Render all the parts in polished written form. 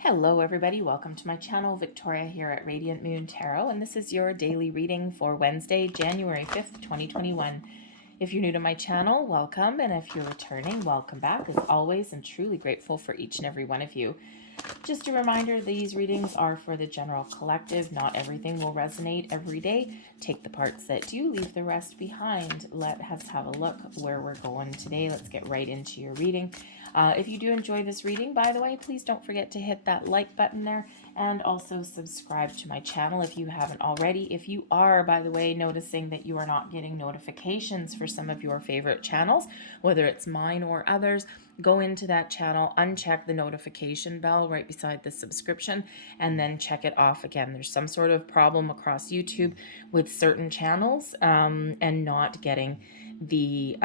Hello everybody, welcome to my channel. Victoria here at Radiant Moon Tarot, and this is your daily reading for Wednesday, January 5th, 2021. If you're new to my channel, welcome, and if you're returning, welcome back. As always, I'm truly grateful for each and every one of you. Just a reminder, these readings are for the general collective. Not everything will resonate every day. Take the parts that do, leave the rest behind. Let us have a look where we're going today. Let's get right into your reading. If you do enjoy this reading, by the way, please don't forget to hit that like button there and also subscribe to my channel if you haven't already. If you are, by the way, noticing that you are not getting notifications for some of your favorite channels, whether it's mine or others, go into that channel, uncheck the notification bell right beside the subscription, and then check it off again. There's some sort of problem across YouTube with certain channels and not getting the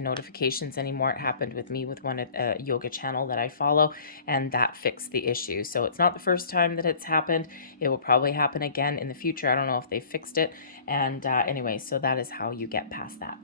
notifications anymore. It happened with me with one yoga channel that I follow, and that fixed the issue. So it's not the first time that it's happened. It will probably happen again in the future. I don't know if they fixed it. And anyway, so that is how you get past that.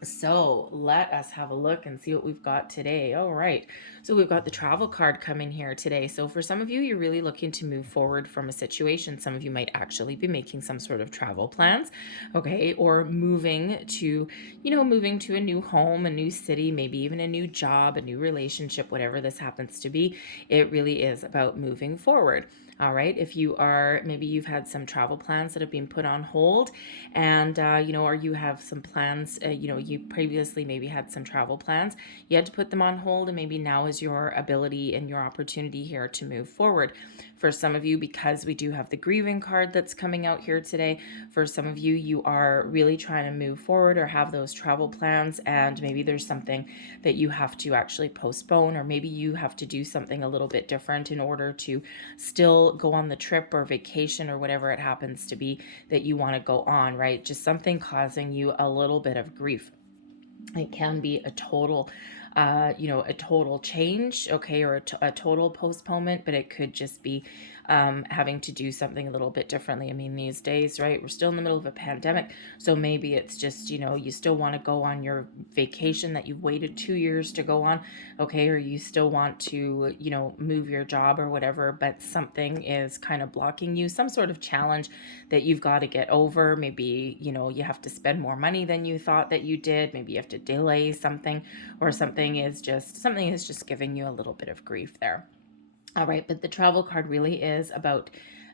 So let us have a look and see what we've got today. All right. So we've got the travel card coming here today. So for some of you, you're really looking to move forward from a situation. Some of you might actually be making some sort of travel plans, okay, or moving to a new home, a new city, maybe even a new job, a new relationship, whatever this happens to be. It really is about moving forward. All right. If you are, maybe you've had some travel plans that have been put on hold and, or you have some plans, you previously maybe had some travel plans, you had to put them on hold, and maybe now is your ability and your opportunity here to move forward. For some of you, because we do have the grieving card that's coming out here today, for some of you, you are really trying to move forward or have those travel plans, and maybe there's something that you have to actually postpone, or maybe you have to do something a little bit different in order to still go on the trip or vacation or whatever it happens to be that you want to go on, right? Just something causing you a little bit of grief. It can be a total a total change, okay, or a total postponement, but it could just be having to do something a little bit differently. I mean, these days, right, we're still in the middle of a pandemic, so maybe it's just, you still want to go on your vacation that you've waited 2 years to go on, okay, or you still want to, move your job or whatever, but something is kind of blocking you, some sort of challenge that you've got to get over. Maybe, you have to spend more money than you thought that you did. Maybe you have to delay something, or something is just giving you a little bit of grief there. All right, but the travel card really is about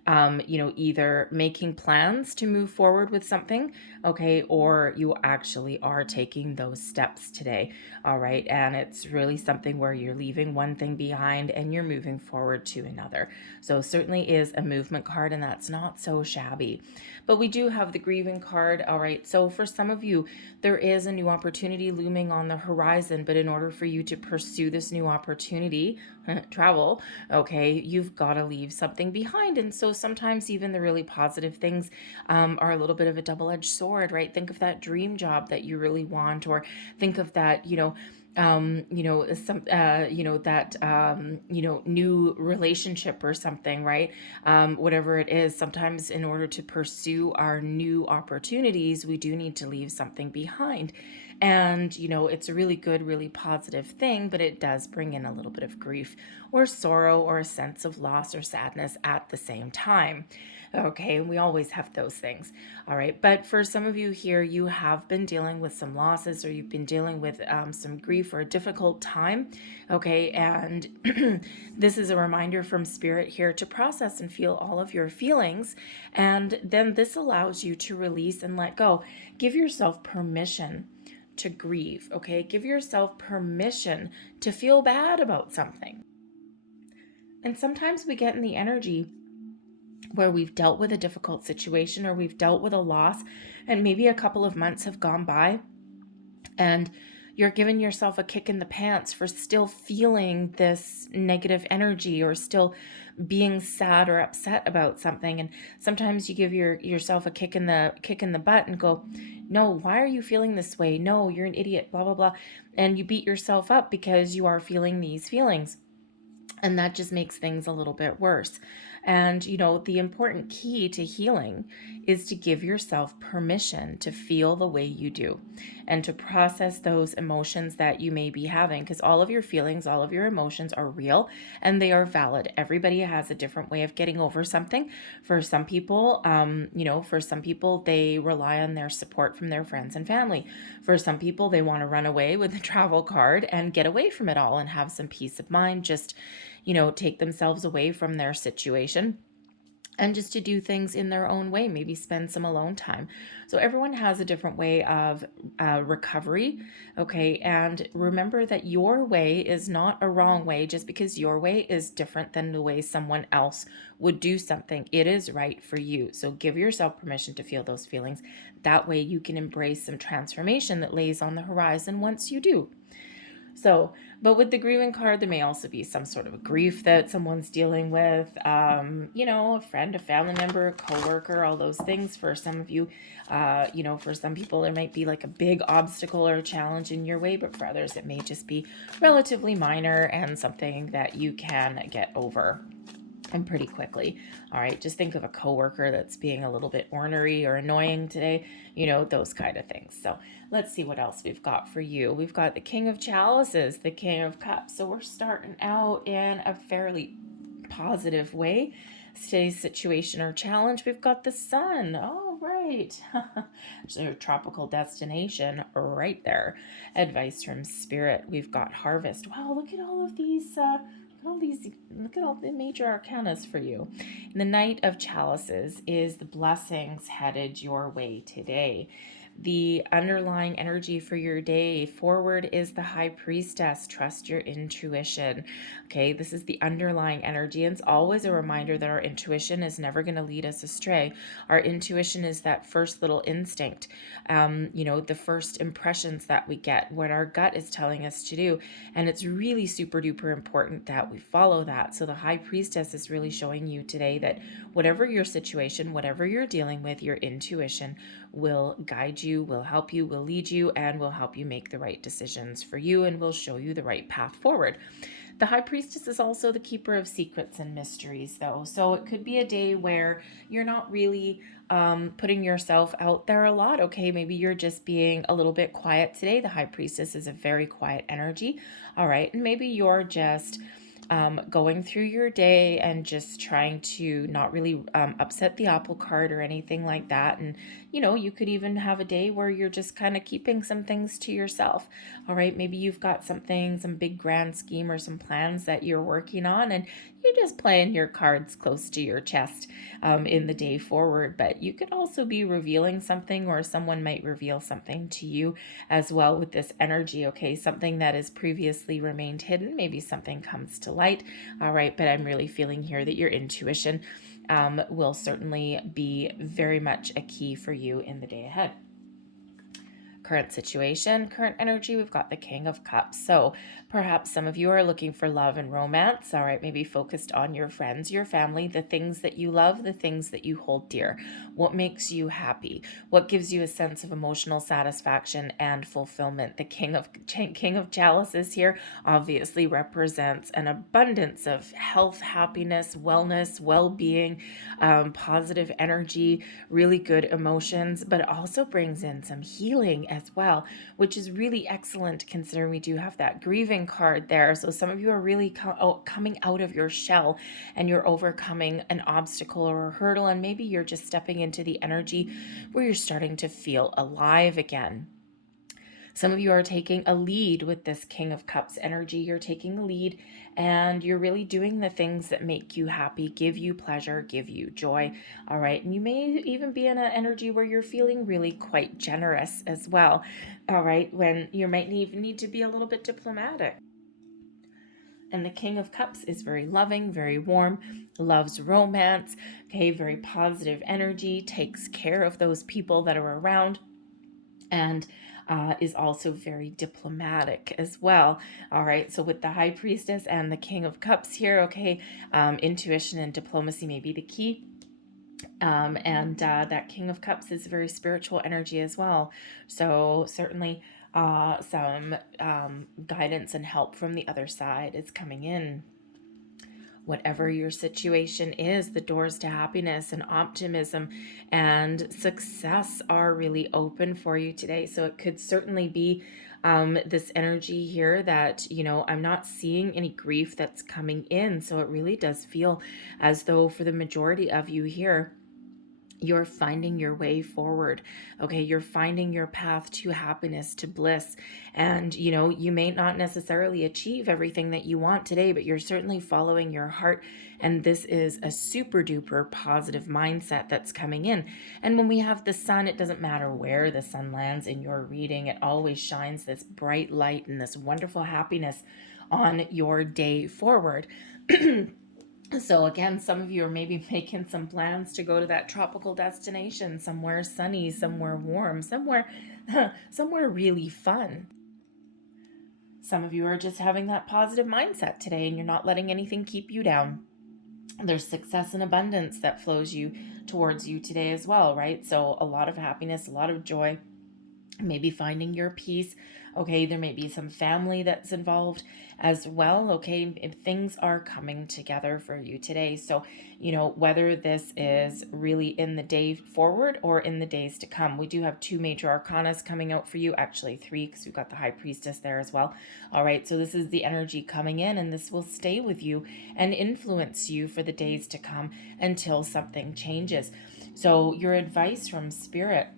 either making plans to move forward with something, okay, or you actually are taking those steps today. All right, and it's really something where you're leaving one thing behind and you're moving forward to another. So certainly is a movement card, and that's not so shabby. But we do have the grieving card. All right, so for some of you, there is a new opportunity looming on the horizon, but in order for you to pursue this new opportunity, travel, okay, you've got to leave something behind. And so sometimes even the really positive things are a little bit of a double-edged sword, right? Think of that dream job that you really want, or think of that, new relationship or something, right? Whatever it is, sometimes in order to pursue our new opportunities, we do need to leave something behind. And, it's a really good, really positive thing, but it does bring in a little bit of grief or sorrow or a sense of loss or sadness at the same time. Okay, we always have those things. All right, but for some of you here, you have been dealing with some losses, or you've been dealing with some grief or a difficult time. Okay, and this is a reminder from Spirit here to process and feel all of your feelings. And then this allows you to release and let go. Give yourself permission to grieve, okay? Give yourself permission to feel bad about something. And sometimes we get in the energy where we've dealt with a difficult situation, or we've dealt with a loss, and maybe a couple of months have gone by, and you're giving yourself a kick in the pants for still feeling this negative energy, or still being sad or upset about something. And sometimes you give yourself a kick in the butt and go, no, why are you feeling this way? No, you're an idiot, blah, blah, blah. And you beat yourself up because you are feeling these feelings. And that just makes things a little bit worse. And, you know, the important key to healing is to give yourself permission to feel the way you do and to process those emotions that you may be having, because all of your feelings, all of your emotions are real and they are valid. Everybody has a different way of getting over something. For some people, for some people, they rely on their support from their friends and family. For some people, they want to run away with a travel card and get away from it all and have some peace of mind, just take themselves away from their situation and just to do things in their own way, maybe spend some alone time. So everyone has a different way of recovery, okay? And remember that your way is not a wrong way just because your way is different than the way someone else would do something. It is right for you. So give yourself permission to feel those feelings. That way you can embrace some transformation that lays on the horizon once you do. So, but with the grieving card, there may also be some sort of a grief that someone's dealing with, a friend, a family member, a coworker, all those things. For some of you, for some people, there might be like a big obstacle or a challenge in your way, but for others, it may just be relatively minor and something that you can get over and pretty quickly. All right, just think of a coworker that's being a little bit ornery or annoying today, those kind of things. So let's see what else we've got for you. We've got the King of Chalices, the King of Cups. So we're starting out in a fairly positive way. Today's situation or challenge, we've got the Sun. Oh, right. So tropical destination right there. Advice from Spirit. We've got Harvest. Wow, look at all of these look at all the major arcanas for you. And the Knight of Chalices is the blessings headed your way today. The underlying energy for your day forward is the High Priestess. Trust your intuition. Okay, this is the underlying energy. And it's always a reminder that our intuition is never going to lead us astray. Our intuition is that first little instinct, the first impressions that we get, what our gut is telling us to do. And it's really super duper important that we follow that. So the High Priestess is really showing you today that whatever your situation, whatever you're dealing with, your intuition will guide you, will help you, will lead you, and will help you make the right decisions for you and will show you the right path forward. The High Priestess is also the keeper of secrets and mysteries, though. So it could be a day where you're not really putting yourself out there a lot. Okay, maybe you're just being a little bit quiet today. The High Priestess is a very quiet energy. All right, and maybe you're just going through your day and just trying to not really upset the apple cart or anything like that. And, you could even have a day where you're just kind of keeping some things to yourself. All right, maybe you've got something, some big grand scheme or some plans that you're working on, and you're just playing your cards close to your chest in the day forward. But you could also be revealing something, or someone might reveal something to you as well with this energy. Okay, something that has previously remained hidden, maybe something comes to light. All right, but I'm really feeling here that your intuition will certainly be very much a key for you in the day ahead. Current situation, current energy, we've got the King of Cups. So perhaps some of you are looking for love and romance. All right, maybe focused on your friends, your family, the things that you love, the things that you hold dear. What makes you happy? What gives you a sense of emotional satisfaction and fulfillment? The King of Chalices here obviously represents an abundance of health, happiness, wellness, well-being, positive energy, really good emotions, but it also brings in some healing as well, which is really excellent considering we do have that grieving card there. So some of you are really coming out of your shell and you're overcoming an obstacle or a hurdle, and maybe you're just stepping into the energy where you're starting to feel alive again. Some of you are taking a lead with this King of Cups energy. You're taking the lead and you're really doing the things that make you happy, give you pleasure, give you joy. All right. And you may even be in an energy where you're feeling really quite generous as well. All right. When you might even need to be a little bit diplomatic. And the King of Cups is very loving, very warm, loves romance, okay, very positive energy, takes care of those people that are around, and is also very diplomatic as well. All right, so with the High Priestess and the King of Cups here, okay, intuition and diplomacy may be the key. And that King of Cups is very spiritual energy as well. So certainly some guidance and help from the other side is coming in. Whatever your situation is, the doors to happiness and optimism and success are really open for you today. So it could certainly be this energy here that, I'm not seeing any grief that's coming in. So it really does feel as though for the majority of you here, you're finding your way forward. Okay, you're finding your path to happiness, to bliss. And you may not necessarily achieve everything that you want today, but you're certainly following your heart. And this is a super duper positive mindset that's coming in. And when we have the sun, it doesn't matter where the sun lands in your reading, it always shines this bright light and this wonderful happiness on your day forward. So again, some of you are maybe making some plans to go to that tropical destination, somewhere sunny, somewhere warm, somewhere really fun. Some of you are just having that positive mindset today and you're not letting anything keep you down. There's success and abundance that flows towards you today as well, right? So a lot of happiness, a lot of joy, maybe finding your peace. Okay, there may be some family that's involved as well. Okay, things are coming together for you today. So, whether this is really in the day forward or in the days to come, we do have 2 major arcanas coming out for you. Actually 3, because we've got the High Priestess there as well. All right, so this is the energy coming in, and this will stay with you and influence you for the days to come until something changes. So your advice from Spirit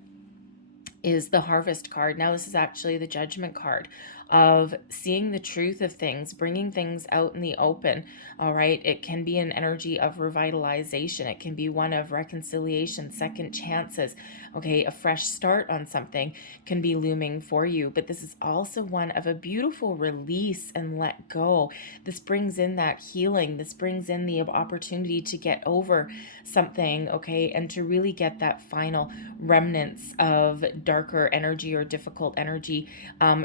is the Harvest card. Now this is actually the Judgment card of seeing the truth of things, bringing things out in the open. All right, it can be an energy of revitalization. It can be one of reconciliation, second chances. Okay, a fresh start on something can be looming for you, but this is also one of a beautiful release and let go. This brings in that healing. This brings in the opportunity to get over something, okay, and to really get that final remnants of darker energy or difficult energy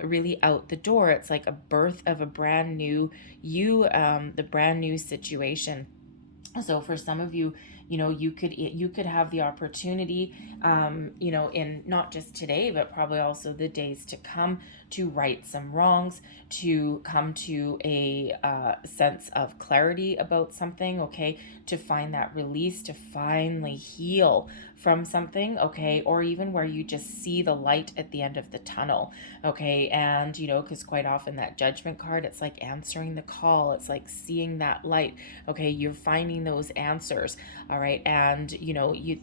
really out the door. It's like a birth of a brand new the brand new situation. So for some of you, you could have the opportunity, in not just today, but probably also the days to come, to right some wrongs, to come to a sense of clarity about something, okay, to find that release, to finally heal from something, okay, or even where you just see the light at the end of the tunnel, okay, and because quite often that Judgment card, it's like answering the call, it's like seeing that light, okay, you're finding those answers, all right, and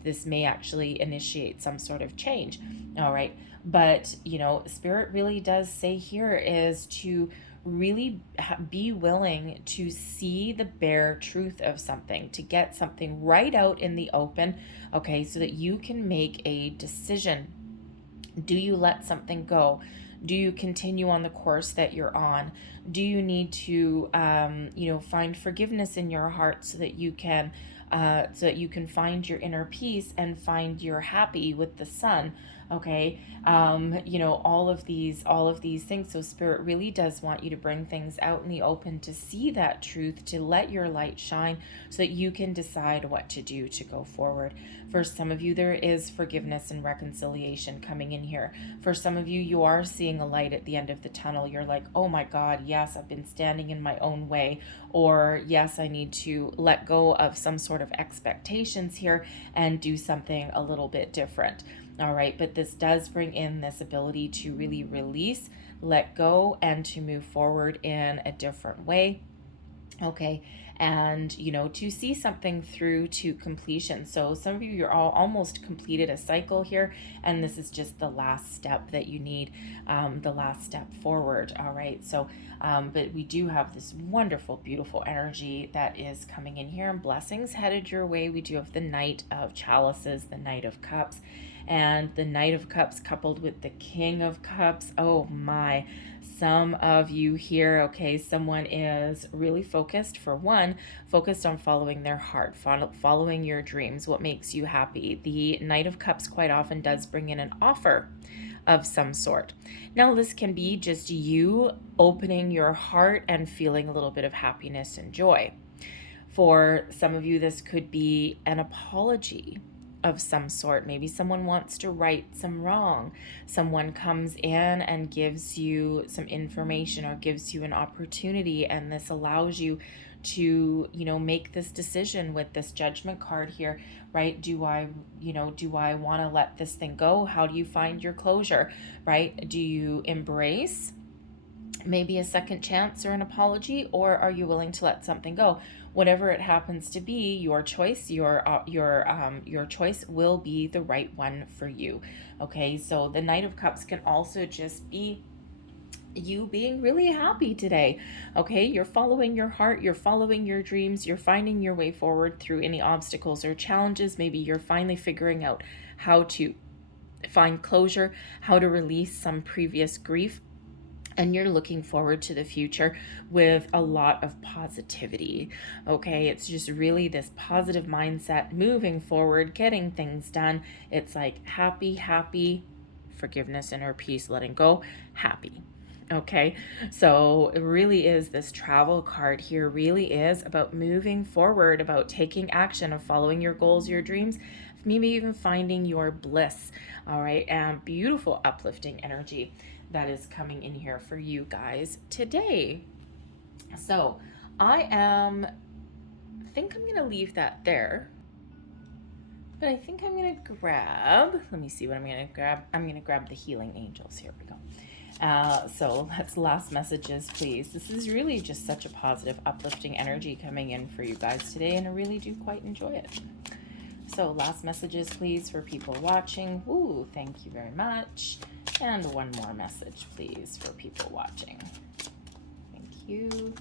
this may actually initiate some sort of change, all right, but Spirit really does say here is to really be willing to see the bare truth of something, to get something right out in the open, okay, so that you can make a decision. Do you let something go? Do you continue on the course that you're on? Do you need to find forgiveness in your heart so that you can find your inner peace and find your happy with the sun, okay, all of these things. So Spirit really does want you to bring things out in the open, to see that truth, to let your light shine so that you can decide what to do to go forward. For some of you, there is forgiveness and reconciliation coming in here. For some of you, you are seeing a light at the end of the tunnel. You're like, oh my God, yes, I've been standing in my own way, or yes, I need to let go of some sort of expectations here and do something a little bit different. All right, but this does bring in this ability to really release, let go, and to move forward in a different way. Okay, and to see something through to completion. So some of you, you're all almost completed a cycle here, and this is just the last step that you need, the last step forward. All right, so but we do have this wonderful, beautiful energy that is coming in here, and blessings headed your way. We do have the Knight of Chalices, the Knight of Cups, and the Knight of Cups coupled with the King of Cups. Oh my, some of you here, okay, someone is really focused on following their heart, following your dreams, what makes you happy. The Knight of Cups quite often does bring in an offer of some sort. Now this can be just you opening your heart and feeling a little bit of happiness and joy. For some of you, this could be an apology. of some sort. Maybe someone wants to right some wrong. Someone comes in and gives you some information or gives you an opportunity, and this allows you to, you know, make this decision with this Judgment card here, right? Do I want to let this thing go? How do you find your closure, right? Do you embrace maybe a second chance or an apology, or are you willing to let something go? Whatever it happens to be, your choice, your choice will be the right one for you. Okay, so the Knight of Cups can also just be you being really happy today. Okay, you're following your heart, you're following your dreams, you're finding your way forward through any obstacles or challenges. Maybe you're finally figuring out how to find closure, how to release some previous grief, and you're looking forward to the future with a lot of positivity. Okay, it's just really this positive mindset, moving forward, getting things done. It's like happy, forgiveness, inner peace, letting go, happy. Okay, so it really is, this Travel card here really is about moving forward, about taking action, of following your goals, your dreams, maybe even finding your bliss. All right, and beautiful uplifting energy that is coming in here for you guys today. So I think I'm gonna leave that there, but I think I'm gonna grab, let me see what I'm gonna grab. I'm gonna grab the healing angels. Here we go. So that's last messages, please. This is really just such a positive, uplifting energy coming in for you guys today, and I really do quite enjoy it. So last messages, please, for people watching. Ooh, thank you very much. And one more message, please, for people watching. Thank you.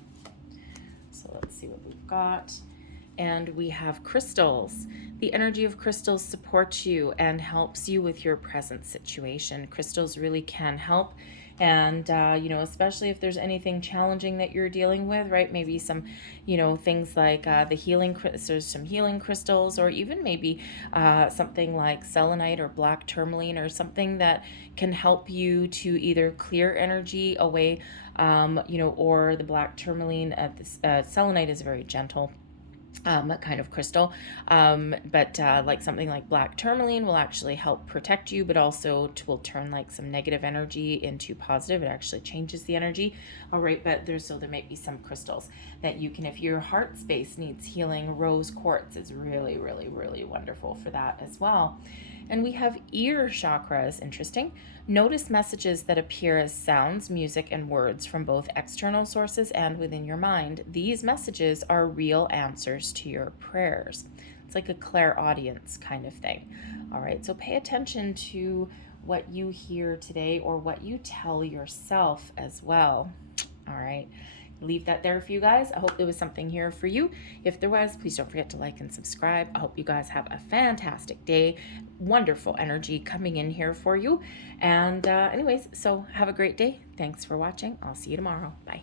So let's see what we've got. And we have crystals. The energy of crystals supports you and helps you with your present situation. Crystals really can help. And, you know, especially if there's anything challenging that you're dealing with, right? Maybe some, you know, things like the healing, there's some healing crystals, or even maybe something like selenite or black tourmaline, or something that can help you to either clear energy away, you know, or the black tourmaline. Selenite is very gentle kind of crystal, but like something like black tourmaline will actually help protect you, but also will turn like some negative energy into positive. It actually changes the energy. All right, but there might be some crystals that you can, if your heart space needs healing, rose quartz is really wonderful for that as well. And we have ear chakras. Interesting. Notice messages that appear as sounds, music, and words from both external sources and within your mind. These messages are real answers to your prayers. It's like a clairaudience kind of thing. All right, so pay attention to what you hear today, or what you tell yourself as well. All right. Leave that there for you guys. I hope there was something here for you. If there was, please don't forget to like and subscribe. I hope you guys have a fantastic day. Wonderful energy coming in here for you. And anyways, so have a great day. Thanks for watching. I'll see you tomorrow. Bye.